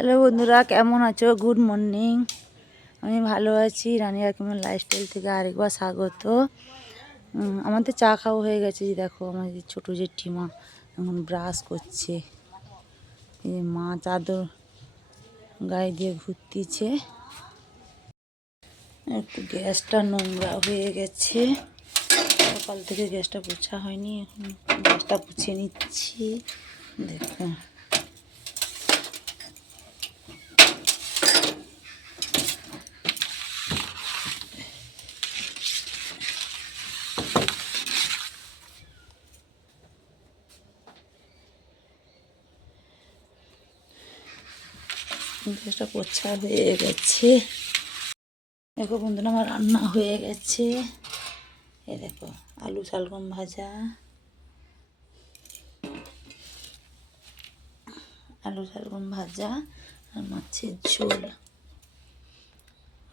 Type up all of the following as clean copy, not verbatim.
Hello বন্ধুরা, কেমন আছো? Good morning. আমি ভালো আছি। রানী রাকিমের লাইফস্টাইল থেকে আরেকবার স্বাগত। আমাদের চা খাওয়া হয়ে গেছে। যে দেখো আমাদের ছোটো জেঠিমা এখন ব্রাশ করছে। এই মা চাদর গায়ে দিয়ে ঘুরতিছে। একটু গ্যাসটা নোংরা হয়ে গেছে, সকাল থেকে গ্যাসটা পোছা হয়নি, এখন গ্যাসটা পুছে নিচ্ছি। দেখো গ্যাসটা পোছা হয়ে গেছে। দেখো বন্ধুরা, আমার রান্না হয়ে গেছে। এ দেখো আলু শালগম ভাজা, আর মাছের ঝোল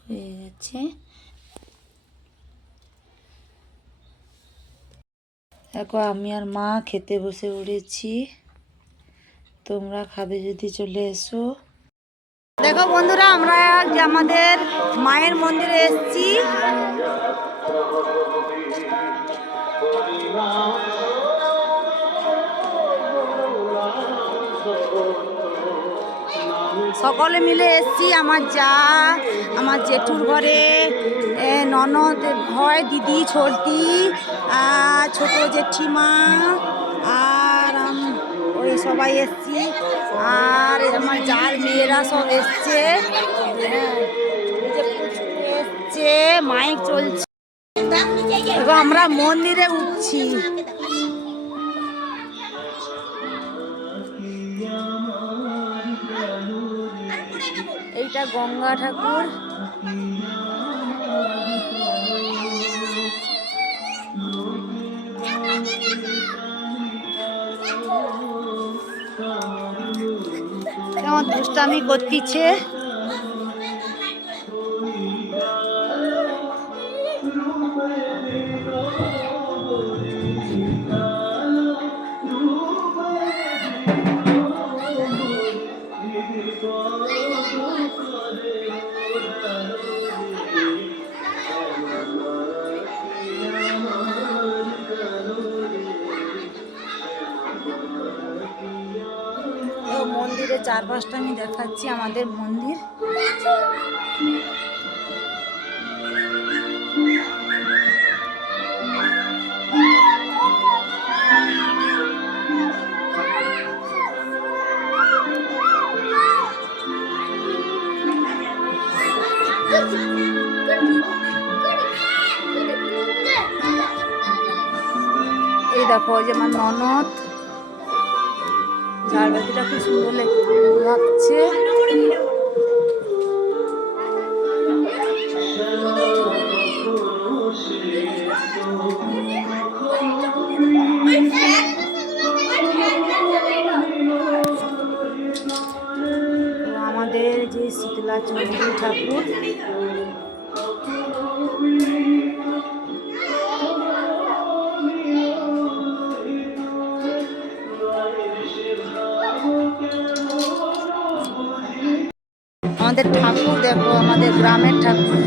হয়ে গেছে। দেখো আমি আর মা খেতে বসে পড়েছি। তোমরা খাবে যদি চলে এসো। দেখো বন্ধুরা, আমরা আমাদের মায়ের মন্দিরে এসেছি। সকলে মিলে এসেছি। আমার যা, আমার জেঠুর ঘরে ননদ হয়, দিদি ছোটি, ছোটো জেঠিমা আর ওই সবাই এসছি। আর আমার যার মেয়েরা সব এসছে, এসছে, মাইক চলছে। এবং আমরা মন্দিরে উঠছি। এইটা গঙ্গা ঠাকুর। কেমন দুষ্টামি করতিছে। মন্দিরের চারপাশটা আমি দেখাচ্ছি। আমাদের মন্দির এই দেখো, ওই যে আমার ননদ, ঝাড়বাতিটা খুব সুন্দর লাগছে। আমাদের যে শীতলা চন্ডী ঠাকুর, আমাদের ঠাকুর দেখো, আমাদের গ্রামের ঠাকুর।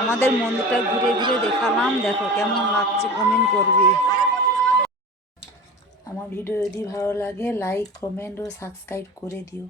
আমাদের মন্দিরটা ঘুরে ঘুরে দেখালাম। দেখো কেমন লাগছে, কমেন্ট করবি। আমার ভিডিও যদি ভালো লাগে লাইক, কমেন্ট ও সাবস্ক্রাইব করে দিও।